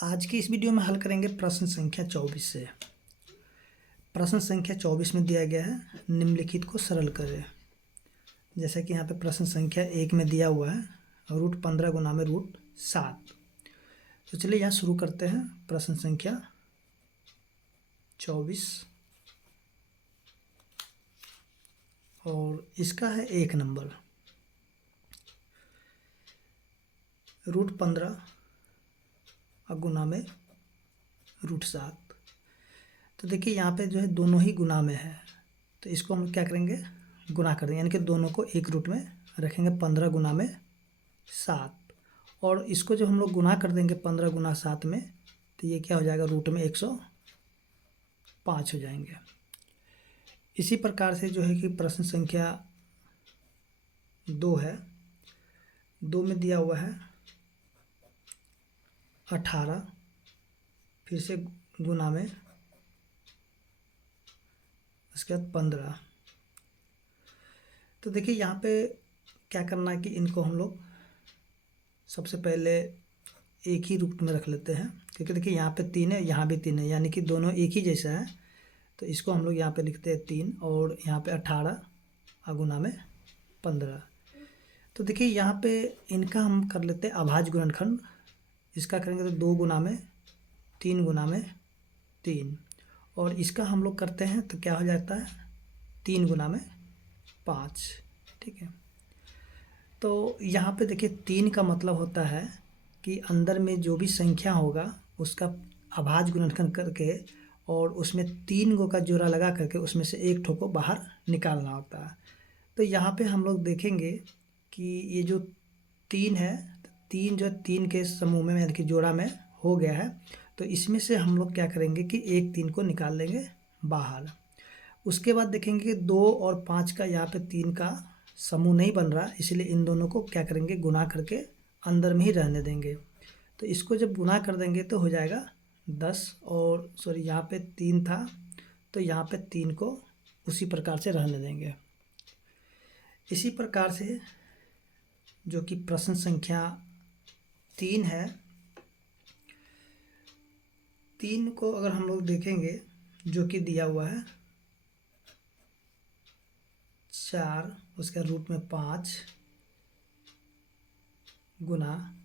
आज की इस वीडियो में हल करेंगे प्रश्न संख्या 24 से। प्रश्न संख्या 24 में दिया गया है निम्नलिखित को सरल करें। जैसा कि यहाँ पे प्रश्न संख्या 1 में दिया हुआ है √15 गुना में √7। तो चलिए यहाँ शुरू करते हैं। प्रश्न संख्या 24 और इसका है 1 नंबर। √15 गुना में √7। तो देखिए यहाँ पे जो है दोनों ही गुना में है, तो इसको हम क्या करेंगे, गुना कर देंगे, यानी कि दोनों को एक रूट में रखेंगे। 15 गुना में 7 और इसको जब हम लोग गुना कर देंगे 15 गुना 7 में, तो ये क्या हो जाएगा, रूट में 105 हो जाएंगे। इसी प्रकार से जो है कि प्रश्न संख्या 2 है। 2 में दिया हुआ है 18, फिर से गुना में, उसके बाद 15। तो देखिए यहाँ पे क्या करना है कि इनको हम लोग सबसे पहले एक ही रूट में रख लेते हैं, क्योंकि देखिए यहाँ पे 3 है, यहाँ भी 3 है, यानी कि दोनों एक ही जैसा है। तो इसको हम लोग यहाँ पे लिखते हैं 3 और यहाँ पे 18 गुना में 15। तो देखिए यहाँ पे इनका हम कर लेते हैं अभाज्य गुणनखंड। इसका करेंगे तो 2 गुना में 3 गुना में 3, और इसका हम लोग करते हैं तो क्या हो जाता है, 3 गुना में 5। ठीक है, तो यहाँ पे देखिए 3 का मतलब होता है कि अंदर में जो भी संख्या होगा उसका अभाज्य गुणनखंड करके और उसमें 3 गो का जोड़ा लगा करके उसमें से एक ठो को बाहर निकालना होता है। तो यहाँ पे हम लोग देखेंगे कि ये जो 3 है, 3 जो 3 के समूह में यानी कि जोड़ा में हो गया है, तो इसमें से हम लोग क्या करेंगे कि एक 3 को निकाल लेंगे बाहर। उसके बाद देखेंगे कि 2 और 5 का यहाँ पे 3 का समूह नहीं बन रहा, इसलिए इन दोनों को क्या करेंगे, गुना करके अंदर में ही रहने देंगे। तो इसको जब गुना कर देंगे तो हो जाएगा 10, और सॉरी यहाँ पे 3 था तो यहाँ पे 3 को उसी प्रकार से रहने देंगे। इसी प्रकार से जो कि प्रश्न संख्या 3 है, 3 को अगर हम लोग देखेंगे जो कि दिया हुआ है 4, उसका रूट में 5 गुना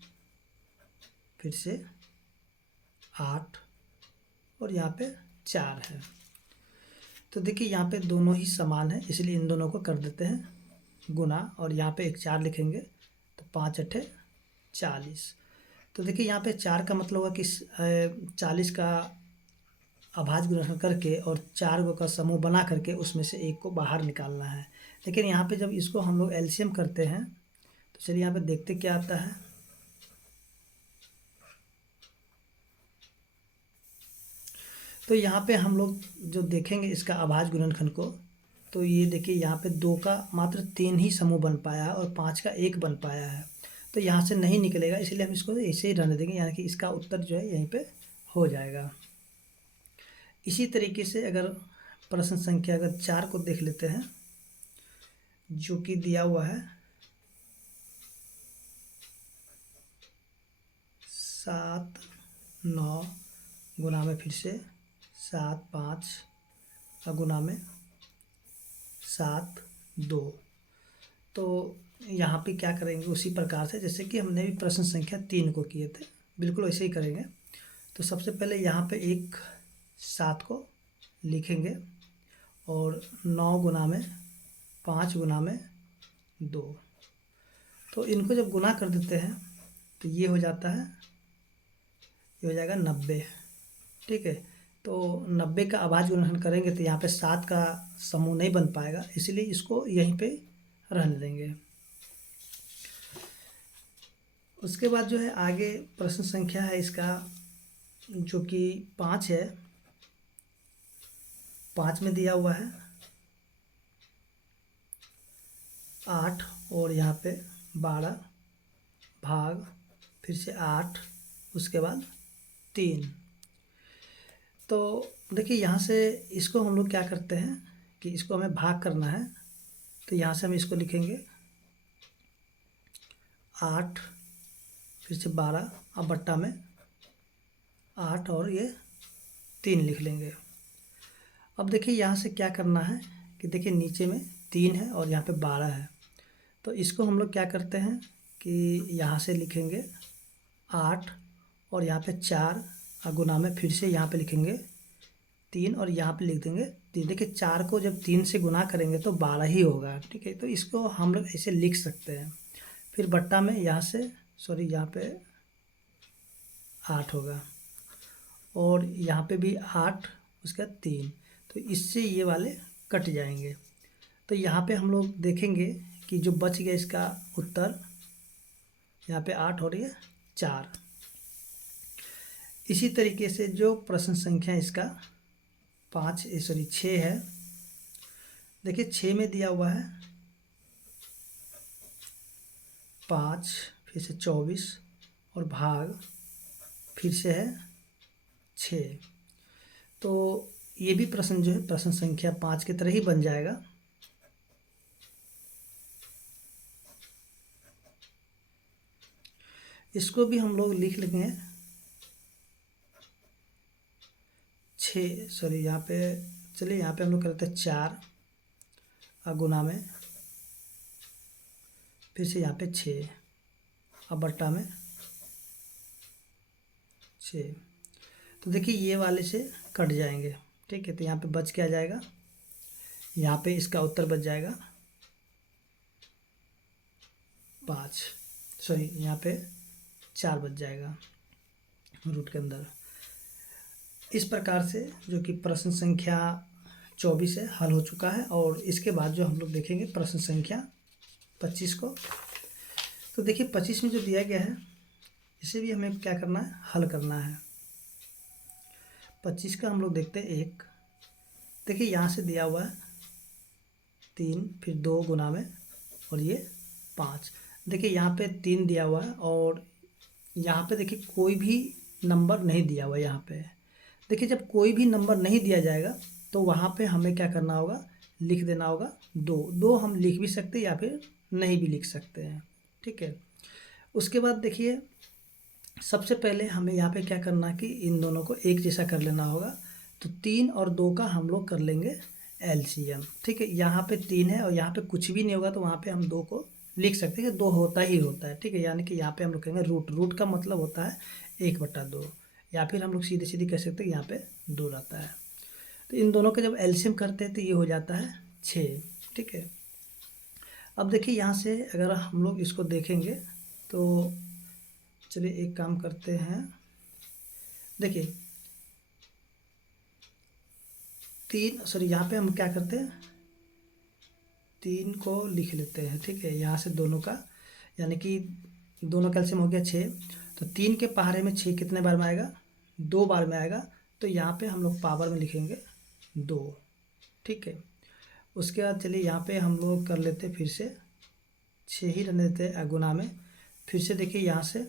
फिर से 8 और यहाँ पे 4 है। तो देखिए यहाँ पे दोनों ही समान है, इसलिए इन दोनों को कर देते हैं गुना, और यहाँ पे एक 4 लिखेंगे तो 5 × 8 = 40। तो देखिए यहाँ पे 4 का मतलब होगा कि 40 का अभाज्य गुणनखंड करके और 4 गो का समूह बना करके उसमें से एक को बाहर निकालना है। लेकिन यहाँ पे जब इसको हम लोग एलसीएम करते हैं तो चलिए यहाँ पे देखते क्या आता है। तो यहाँ पे हम लोग जो देखेंगे इसका अभाज्य गुणनखंड को, तो ये देखिए यहाँ पे 2 का मात्र 3 ही समूह बन पाया है और 5 का 1 बन पाया है, तो यहाँ से नहीं निकलेगा, इसलिए हम इसको ऐसे ही रहने देंगे, यानी कि इसका उत्तर जो है यहीं पे हो जाएगा। इसी तरीके से अगर प्रश्न संख्या अगर 4 को देख लेते हैं, जो कि दिया हुआ है 7 9 गुना में फिर से 7 5 गुना में 7 2। तो यहाँ पे क्या करेंगे, उसी प्रकार से जैसे कि हमने भी प्रश्न संख्या 3 को किए थे, बिल्कुल ऐसे ही करेंगे। तो सबसे पहले यहाँ पे एक 7 को लिखेंगे और 9 गुना में 5 गुना में 2। तो इनको जब गुना कर देते हैं तो ये हो जाता है, ये हो जाएगा 90। ठीक है, तो 90 का अभाज्य गुणनखंड करेंगे तो यहाँ पे 7 का समूह नहीं बन पाएगा, इसलिए इसको यहीं पे रहने देंगे। उसके बाद जो है आगे प्रश्न संख्या है इसका जो कि 5 है। 5 में दिया हुआ है 8 और यहाँ पे 12 भाग फिर से 8 उसके बाद 3। तो देखिए यहाँ से इसको हम लोग क्या करते हैं कि इसको हमें भाग करना है, तो यहाँ से हम इसको लिखेंगे 8 फिर से 12 अब बट्टा में 8 और ये 3 लिख लेंगे। अब देखिए यहाँ से क्या करना है कि देखिए नीचे में 3 है और यहाँ पे 12 है, तो इसको हम लोग क्या करते हैं कि यहाँ से लिखेंगे 8 और यहाँ पे 4 गुना में फिर से यहाँ पे लिखेंगे 3 और यहाँ पे लिख देंगे 3। देखिए 4 को जब 3 से गुना करेंगे तो 12 ही होगा, ठीक है। तो इसको हम लोग ऐसे लिख सकते हैं। फिर बट्टा में यहाँ से सॉरी यहाँ पे 8 होगा और यहाँ पे भी 8, उसके बाद 3, तो इससे ये वाले कट जाएंगे। तो यहाँ पे हम लोग देखेंगे कि जो बच गया इसका उत्तर यहाँ पे 8 और ये 4। इसी तरीके से जो प्रश्न संख्या इसका 6 है, देखिए 6 में दिया हुआ है 5, फिर से 24 और भाग फिर से है 6। तो ये भी प्रश्न जो है प्रश्न संख्या 5 की तरह ही बन जाएगा। इसको भी हम लोग लिख लेंगे 6 यहाँ पे चलिए यहाँ पे हम लोग करते हैं 4 गुना में फिर से यहाँ पे 6 अब बट्टा में 6। तो देखिए ये वाले से कट जाएंगे, ठीक है। तो यहाँ पे बच क्या जाएगा, यहाँ पे इसका उत्तर बच जाएगा 5, यहाँ पे 4 बच जाएगा रूट के अंदर। इस प्रकार से जो कि प्रश्न संख्या 24 है हल हो चुका है। और इसके बाद जो हम लोग देखेंगे प्रश्न संख्या 25 को। तो देखिए 25 में जो दिया गया है इसे भी हमें क्या करना है, हल करना है। 25 का हम लोग देखते हैं 1। देखिए यहाँ से दिया हुआ है 3, फिर 2 गुना में और ये 5। देखिए यहाँ पे 3 दिया हुआ है और यहाँ पे देखिए कोई भी नंबर नहीं दिया हुआ है। यहाँ पे देखिए जब कोई भी नंबर नहीं दिया जाएगा तो वहाँ पे हमें क्या करना होगा, लिख देना होगा 2। हम लिख भी सकते हैं या फिर नहीं भी लिख सकते हैं, ठीक है। उसके बाद देखिए सबसे पहले हमें यहाँ पे क्या करना है कि इन दोनों को एक जैसा कर लेना होगा। तो 3 और 2 का हम लोग कर लेंगे एलसीएम, ठीक है। यहाँ पे 3 है और यहाँ पे कुछ भी नहीं होगा तो वहाँ पे हम 2 को लिख सकते हैं कि 2 होता ही होता है, ठीक है। यानी कि यहाँ पे हम लोग कहेंगे रूट का मतलब होता है 1/2, या फिर हम लोग सीधे सीधे कह सकते हैं यहाँ पे 2 रहता है। तो इन दोनों का जब एलसीएम करते हैं तो ये हो जाता है 6, ठीक है। अब देखिए यहाँ से अगर हम लोग इसको देखेंगे तो चलिए एक काम करते हैं। देखिए 3 यहाँ पे हम क्या करते हैं 3 को लिख लेते हैं, ठीक है। यहाँ से दोनों का यानी कि दोनों का एलसीएम हो गया 6। तो 3 के पहाड़े में 6 कितने बार में आएगा, 2 बार में आएगा। तो यहाँ पे हम लोग पावर में लिखेंगे 2, ठीक है। उसके बाद चलिए यहाँ पे हम लोग कर लेते फिर से 6 ही रहने देते हैं गुना में। फिर से देखिए यहाँ से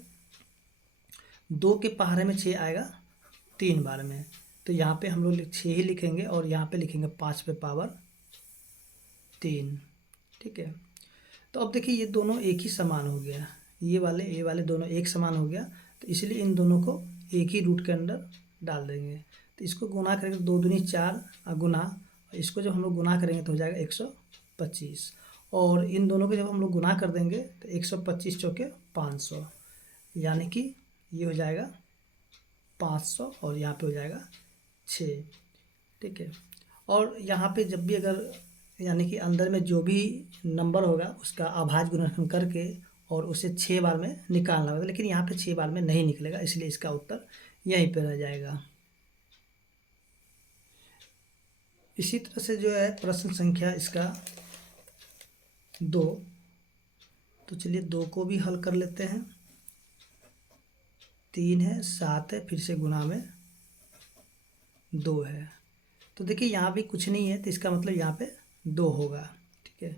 2 के पहाड़े में 6 आएगा 3 बार में, तो यहाँ पे हम लोग 6 ही लिखेंगे और यहाँ पे लिखेंगे 5 पे पावर 3, ठीक है। तो अब देखिए ये दोनों एक ही समान हो गया, ये वाले दोनों एक समान हो गया। तो इसलिए इन दोनों को एक ही रूट के अंदर डाल देंगे। तो इसको गुना करेंगे 2 दूनी 4 गुना, इसको जब हम लोग गुना करेंगे तो हो जाएगा 125। और इन दोनों को जब हम लोग गुना कर देंगे तो 125 चौके 500, यानी कि ये हो जाएगा 500 और यहाँ पे हो जाएगा 6, ठीक है। और यहाँ पे जब भी अगर यानी कि अंदर में जो भी नंबर होगा उसका अभाज्य गुणनखंड करके और उसे 6 बार में निकालना होगा, लेकिन यहाँ पे 6 बार में नहीं निकलेगा, इसलिए इसका उत्तर यहीं पे रह जाएगा। इसी तरह से जो है प्रश्न संख्या इसका 2। तो चलिए 2 को भी हल कर लेते हैं। 3 है 7 है फिर से गुना में 2 है। तो देखिए यहाँ भी कुछ नहीं है तो इसका मतलब यहाँ पे 2 होगा, ठीक है।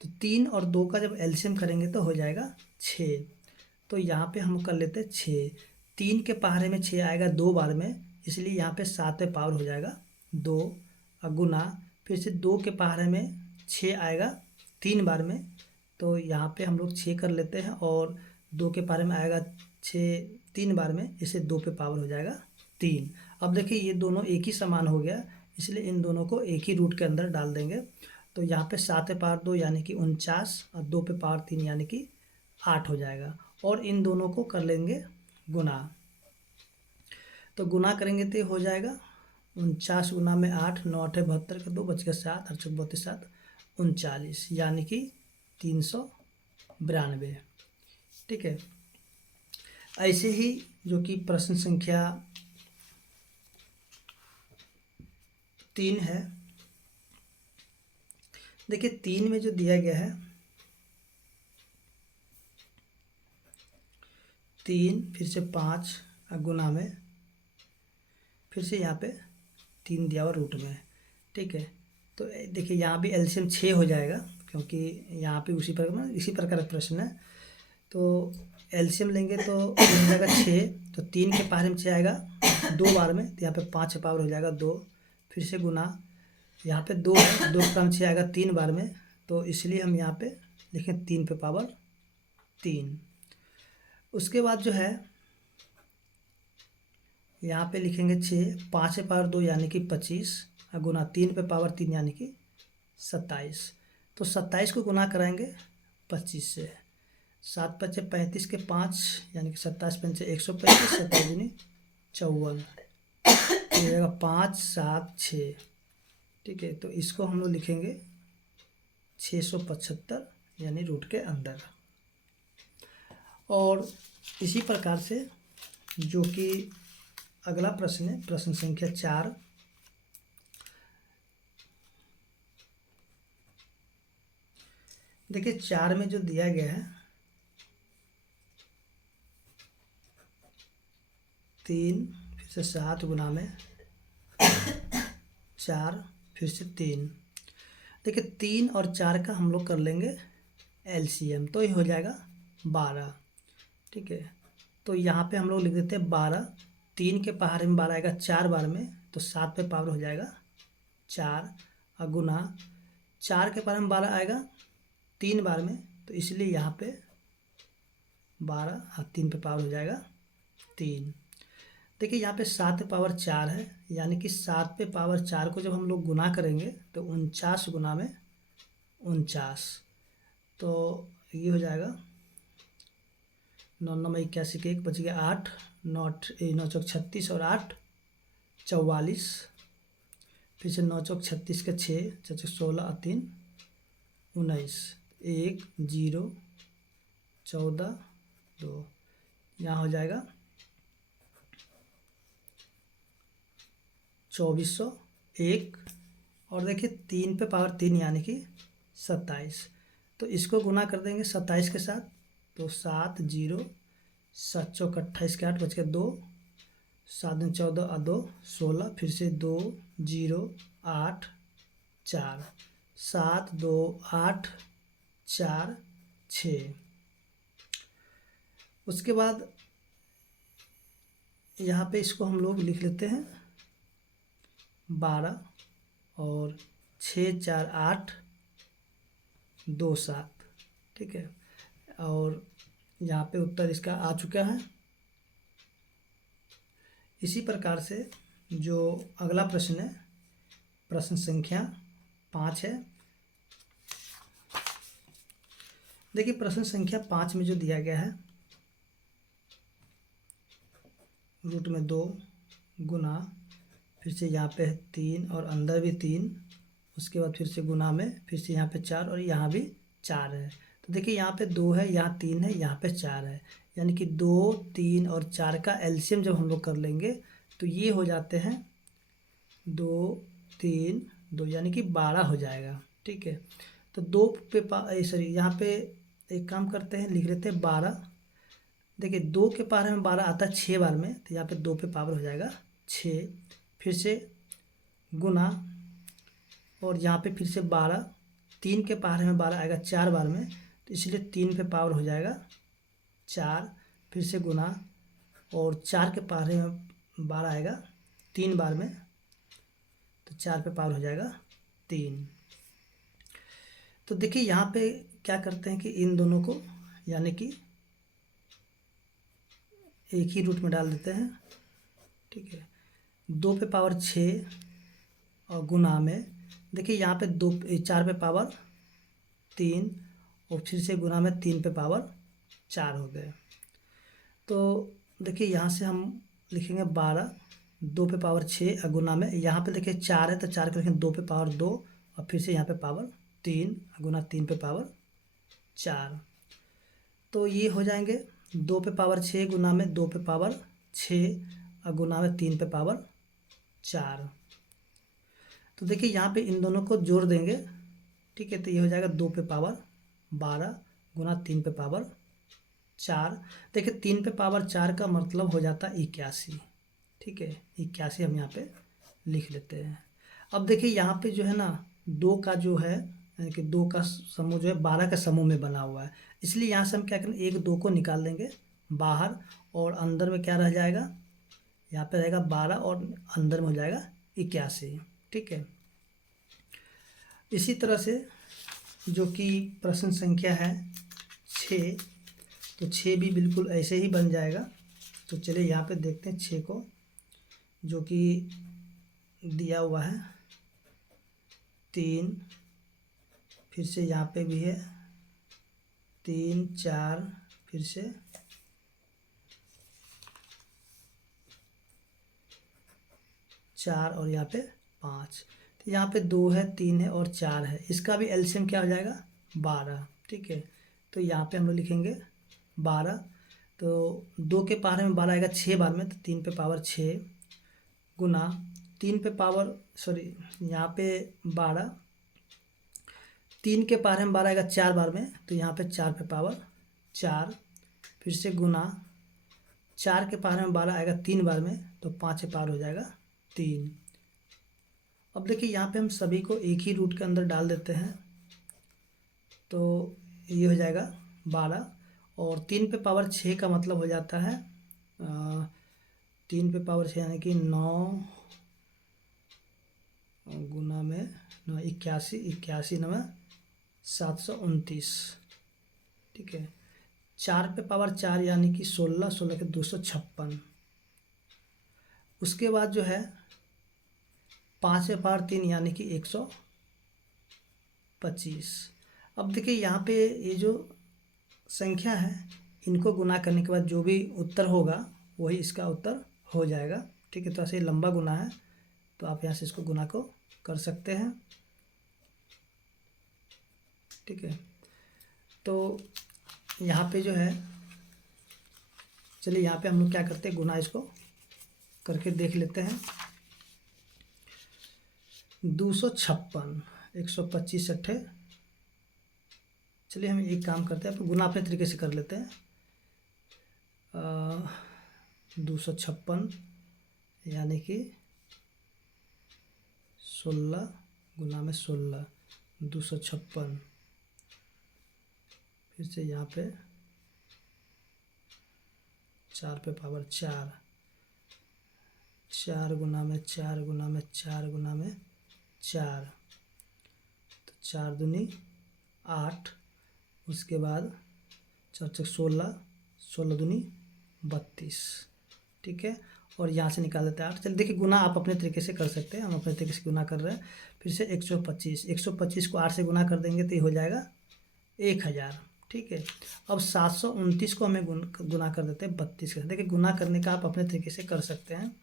तो 3 और 2 का जब एलसीएम करेंगे तो हो जाएगा 6। तो यहाँ पे हम कर लेते हैं 6। 3 के पहाड़े में 6 आएगा 2 बार में, इसलिए यहाँ पे 7 पे पावर हो जाएगा 2 गुना। फिर से 2 के पहाड़े में 6 आएगा 3 बार में, तो यहाँ पे हम लोग 6 कर लेते हैं और 2 के पहाड़े में आएगा 6 3 बार में, इसे 2 पे पावर हो जाएगा 3। अब देखिए ये दोनों एक ही समान हो गया, इसलिए इन दोनों को एक ही रूट के अंदर डाल देंगे। तो यहाँ पे 7 पे पावर 2 यानी कि 49 और 2 पे पावर 3 यानी कि 8 हो जाएगा। और इन दोनों को कर लेंगे गुना। तो गुना करेंगे तो हो जाएगा 49 गुना में 8, 9 8 72 का 2 बच गया 7, 8 32 7 39 यानी कि 392। ठीक है। ऐसे ही जो कि प्रश्न संख्या 3 है, देखिए 3 में जो दिया गया है 3 फिर से 5 गुना में फिर से यहाँ पे 3 दिया हुआ रूट में। ठीक है। तो देखिए यहाँ भी एलसीएम 6 हो जाएगा, क्योंकि यहाँ पे इसी प्रकार का प्रश्न है। तो एलसीएम लेंगे तो मिल जाएगा 6, तो 3 के पावर में 6 आएगा 2 बार में, तो यहाँ पे 5 पावर हो जाएगा 2, फिर से गुना, यहाँ पे 2 है, 2 के पावर में 6 आएगा 3 बार में, तो इसलिए हम यहाँ पे लिखें 3 पे पावर 3। उसके बाद जो है यहाँ पे लिखेंगे 6, 5 पे पावर 2 यानी कि 25 गुना 3 पे पावर 3 यानी कि 27। तो 27 को गुना कराएंगे 25 से, 7 5 35 के 5 यानी कि 27 5 135, 27 दूनी 54, तो जाएगा 5 7 6। ठीक है। तो इसको हम लोग लिखेंगे 675 यानी रूट के अंदर। और इसी प्रकार से जो कि अगला प्रश्न है, प्रश्न संख्या 4। देखिए 4 में जो दिया गया है 3 फिर से 7 गुना में 4 फिर से 3। देखिए 3 और 4 का हम लोग कर लेंगे एलसीएम, तो ये हो जाएगा 12। ठीक है। तो यहाँ पे हम लोग लिख देते हैं 12, 3 के पावर में 12 आएगा 4 बार में, तो 7 पे पावर हो जाएगा 4 और गुना 4 के पावर में 12 आएगा 3 बार में, तो इसलिए यहाँ पे 12 और 3 पे पावर हो जाएगा 3। देखिए यहाँ पे 7 पे पावर 4 है, यानी कि 7 पे पावर 4 को जब हम लोग गुना करेंगे तो 49 गुना में 49, तो ये हो जाएगा 9 9 81 के 1 बच गया 8, 9 9 चौक 36 और 8 44, फिर से 9 चौक 36 के 6 6 16 और 3 19, 1 0 14 2, यहाँ हो जाएगा 2401। और देखिए 3 पे पावर 3 यानी कि 27, तो इसको गुना कर देंगे 27 के साथ, तो 7 0 7 चौक 28 के 8 बच गया 2, 7 दिन 14 और 2 16, फिर से 2 0 8 4 7 2 8 4 6। उसके बाद यहाँ पे इसको हम लोग लिख लेते हैं 12 और 6 4 8 2 7। ठीक है। और यहाँ पे उत्तर इसका आ चुका है। इसी प्रकार से जो अगला प्रश्न है, प्रश्न संख्या 5 है। देखिए प्रश्न संख्या 5 में जो दिया गया है रूट में 2 गुना, फिर से यहाँ पे 3 और अंदर भी 3, उसके बाद फिर से गुना में फिर से यहाँ पे 4 और यहाँ भी 4 है। तो देखिए यहाँ पे 2 है, यहाँ 3 है, यहाँ पे 4 है, यानी कि 2 3 और 4 का एलसीएम जब हम लोग कर लेंगे तो ये हो जाते हैं 2 3 2 यानी कि 12 हो जाएगा। ठीक है। तो 2 पे सॉरी यहाँ पे एक काम करते हैं, लिख लेते हैं 12। देखिए 2 के पावर में 12 आता है 6 बार में, तो यहाँ पे 2 पे पावर हो जाएगा 6, फिर से गुना, और यहाँ पे फिर से 12, 3 के पावर में 12 आएगा 4 बार में, तो इसलिए 3 पे पावर हो जाएगा 4, फिर से गुना, और 4 के पावर में 12 आएगा 3 बार में, तो 4 पे पावर हो जाएगा 3। तो देखिए यहाँ पे क्या करते हैं कि इन दोनों को यानी कि एक ही रूट में डाल देते हैं। ठीक है। 2 पे पावर 6 और गुना में देखिए यहाँ पे 4 पे पावर 3 और फिर से गुना में 3 पे पावर 4 हो गए। तो देखिए यहाँ से हम लिखेंगे 12, 2 पे पावर 6 और गुना में यहाँ पे देखिए 4 है तो 4 को लिखेंगे 2 पे पावर 2 और फिर से यहाँ पे पावर 3 गुना 3 पे पावर 4। तो ये हो जाएंगे 2 पे पावर 6 गुना में 2 पे पावर 6 और गुना में 3 पे पावर 4। तो देखिए यहाँ पे इन दोनों को जोड़ देंगे, ठीक है, तो ये हो जाएगा 2 पे पावर 12 गुना 3 पे पावर 4। देखिए 3 पे पावर 4 का मतलब हो जाता है 81, ठीक है, 81 हम यहाँ पे लिख लेते हैं। अब देखिए यहाँ पे जो है ना 2 का जो है यानी कि 2 का समूह जो है 12 के समूह में बना हुआ है, इसलिए यहाँ से हम क्या करेंगे 1 2 को निकाल देंगे बाहर और अंदर में क्या रह जाएगा, यहाँ पे रहेगा 12 और अंदर में हो जाएगा 81, ठीक है। इसी तरह से जो कि प्रश्न संख्या है 6, तो 6 भी बिल्कुल ऐसे ही बन जाएगा। तो चलिए यहाँ पे देखते हैं 6 को, जो कि दिया हुआ है 3, फिर से यहाँ पे भी है 3 4, फिर से 4 और यहाँ पे 5। तो यहाँ पे 2 है 3 है और 4 है, इसका भी एलसीएम क्या हो जाएगा 12, ठीक है। तो यहाँ पे हम लोग लिखेंगे 12, तो 2 के पावर में 12 आएगा 6 बार में, तो 3 पे पावर 6 गुना 3 पे पावर यहाँ पे 12, 3 के पावर में 12 आएगा 4 बार में, तो यहाँ पे 4 पे पावर 4, फिर से गुना 4 के पावर में 12 आएगा 3 बार में, तो 5 के पावर हो जाएगा 3। अब देखिए यहाँ पे हम सभी को एक ही रूट के अंदर डाल देते हैं, तो ये हो जाएगा 12 और 3 पे पावर 6 का मतलब हो जाता है 3 पे पावर 6 यानी कि 9 गुना में 9 81, 81 9 729, ठीक है। 4 पे पावर 4 यानी कि 16, 16 के 256। उसके बाद जो है 5 पे पावर 3 यानी कि 125। अब देखिए यहाँ पे ये जो संख्या है इनको गुना करने के बाद जो भी उत्तर होगा वही इसका उत्तर हो जाएगा, ठीक है। तो ऐसे लंबा गुना है, तो आप यहाँ से इसको गुना को कर सकते हैं, ठीक है। तो यहाँ पे जो है चलिए यहाँ पे हम लोग क्या करते हैं गुना इसको करके देख लेते हैं। 256 125 अट्ठे, चलिए हम एक काम करते हैं, गुना अपने तरीके से कर लेते हैं। 256 यानी कि 16 गुना में 16, 256, फिर से यहाँ पे 4 पे पावर 4, 4 गुना में 4 गुना में 4 गुना में 4, तो 4 दूनी 8, उसके बाद 4 4 16, 16 दूनी 32, ठीक है। और यहाँ से निकाल देते हैं 8। चलिए देखिए गुना आप अपने तरीके से कर सकते हैं, हम अपने तरीके से गुना कर रहे हैं। फिर से 125, 125 को 8 से गुना कर देंगे तो ये हो जाएगा 1000, ठीक है। अब 729 को हमें गुना कर देते हैं 32 के साथ। देखिए गुना करने का आप अपने तरीके से कर सकते हैं।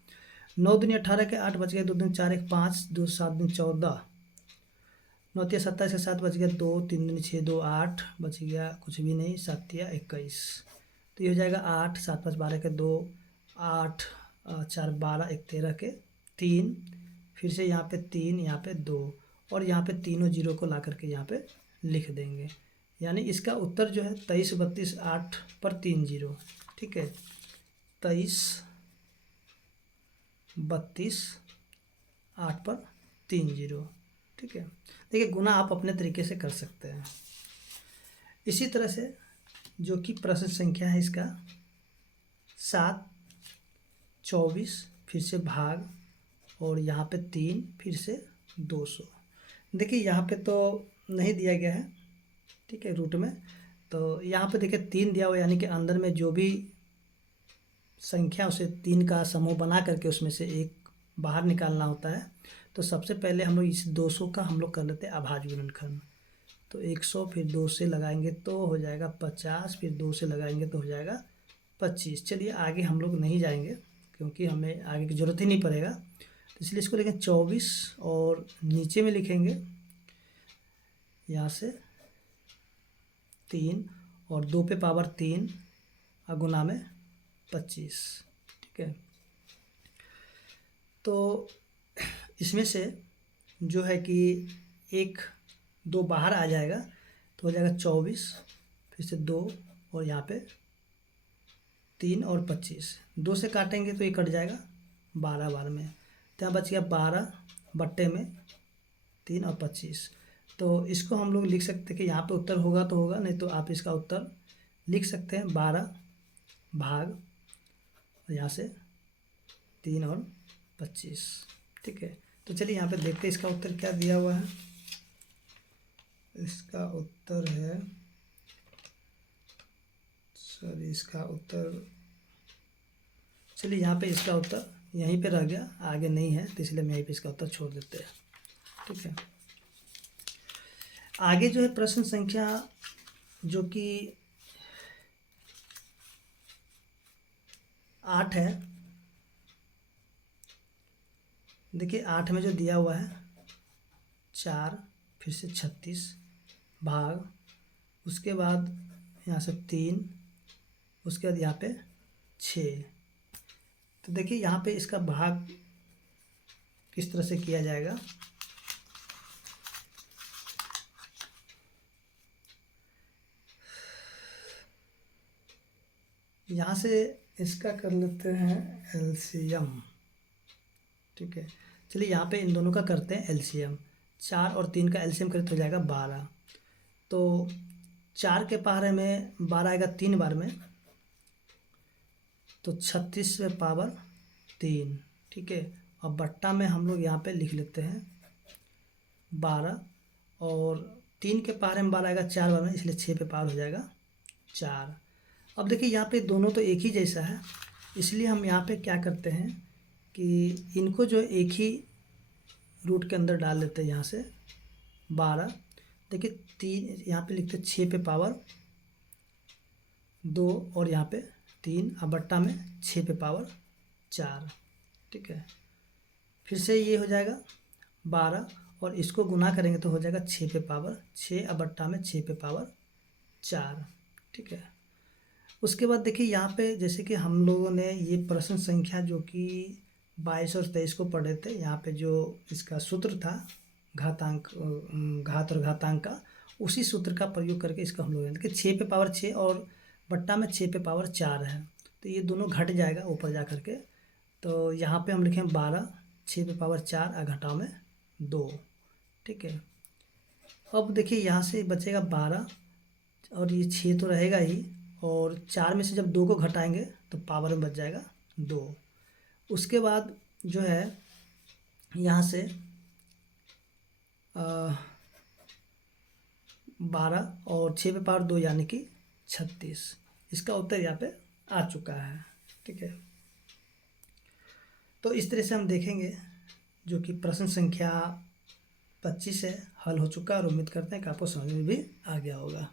9 दूनी 18 के 8 बच गए, 2 दूनी 4 1 5, 2 7 दूनी 14, 9 तिया 27 के 7 बच गया 2, 3 दूनी 6 2 8 बच गया कुछ भी नहीं, 7 तिया 21, तो ये हो जाएगा 8, 7 5 12 के 2, 8 4 12 1 13 के 3, फिर से यहाँ पे 3 यहाँ पे 2 और यहाँ पे तीनों जीरो को ला करके यहाँ पे लिख देंगे। यानी इसका उत्तर जो है 23 32 8 पर 3 जीरो, ठीक है। 23 32 8 पर 3 जीरो, ठीक है। देखिए गुना आप अपने तरीके से कर सकते हैं। इसी तरह से जो कि प्रश्न संख्या है इसका 7 24, फिर से भाग और यहाँ पे 3, फिर से 200। देखिए यहाँ पे तो नहीं दिया गया है, ठीक है, रूट में। तो यहाँ पे देखिए 3 दिया हुआ, यानी कि अंदर में जो भी संख्या उसे 3 का समूह बना करके उसमें से एक बाहर निकालना होता है। तो सबसे पहले हम लोग इस 200 का हम लोग कर लेते हैं अभाज्य गुणनखंड। तो 100 फिर 2 से लगाएंगे तो हो जाएगा 50, फिर 2 से लगाएंगे तो हो जाएगा 25। चलिए आगे हम लोग नहीं जाएंगे क्योंकि हमें आगे की ज़रूरत ही नहीं पड़ेगा, तो इसलिए इसको लिखें 24 और नीचे में लिखेंगे यहाँ से 3 और 2 पे पावर 3 और गुना में 25। ठीक है, तो इसमें से जो है कि 1 2 बाहर आ जाएगा तो हो जाएगा 24, फिर से 2 और यहाँ पे 3 और 25। 2 से काटेंगे तो ये कट जाएगा 12 बार में, तो यहाँ बच गया 12 बट्टे में 3 और 25। तो इसको हम लोग लिख सकते हैं कि यहाँ पे उत्तर होगा तो होगा, नहीं तो आप इसका उत्तर लिख सकते हैं 12 भाग और यहाँ से 3 और 25। ठीक है, तो चलिए यहाँ पे देखते हैं इसका उत्तर क्या दिया हुआ है। इसका उत्तर है, सॉरी इसका उत्तर, चलिए यहाँ पे इसका उत्तर यहीं पे रह गया, आगे नहीं है, तो इसलिए हम यहीं पे इसका उत्तर छोड़ देते हैं। ठीक है, आगे जो है प्रश्न संख्या जो कि 8 है। देखिए 8 में जो दिया हुआ है 4 फिर से 36 भाग, उसके बाद यहाँ से 3, उसके बाद यहाँ पे 6। तो देखिए यहाँ पे इसका भाग किस तरह से किया जाएगा। यहाँ से इसका कर लेते हैं एलसीएम। ठीक है, चलिए यहाँ पे इन दोनों का करते हैं एलसीएम। 4 और 3 का एलसीएम करें तो हो जाएगा 12। तो 4 के पहाड़े में 12 आएगा 3 बार में, तो 36 में पावर 3। ठीक है, और बट्टा में हम लोग यहाँ पे लिख लेते हैं 12, और 3 के पहाड़े में 12 आएगा 4 बार में, इसलिए 6 पे पावर हो जाएगा 4। अब देखिए यहाँ पे दोनों तो एक ही जैसा है, इसलिए हम यहाँ पे क्या करते हैं कि इनको जो एक ही रूट के अंदर डाल लेते हैं। यहाँ से 12, देखिए 3 यहाँ पे लिखते 6 पे पावर 2 और यहाँ पे 3, अब बट्टा में 6 पे पावर 4। ठीक है, फिर से ये हो जाएगा 12 और इसको गुना करेंगे तो हो जाएगा 6 पे पावर 6, अब बट्टा में 6 पे पावर 4। ठीक है, उसके बाद देखिए यहाँ पे जैसे कि हम लोगों ने ये प्रश्न संख्या जो कि 22 और 23 को पढ़े थे, यहाँ पे जो इसका सूत्र था घातांक, घात और घातांक का, उसी सूत्र का प्रयोग करके इसका हम लोग देखिए 6 पे पावर 6 और बट्टा में 6 पे पावर 4 है, तो ये दोनों घट जाएगा ऊपर जा करके। तो यहाँ पे हम लिखें 12 6 पे पावर 4 और घटाव में 2। ठीक है, अब देखिए यहाँ से बचेगा 12 और ये 6 तो रहेगा ही, और 4 में से जब 2 को घटाएंगे तो पावर में बच जाएगा 2। उसके बाद जो है यहाँ से 12 और 6 पे पावर 2 यानी कि 36। इसका उत्तर यहाँ पे आ चुका है। ठीक है, तो इस तरह से हम देखेंगे जो कि प्रश्न संख्या 25 है हल हो चुका है, और उम्मीद करते हैं कि आपको समझ में भी आ गया होगा।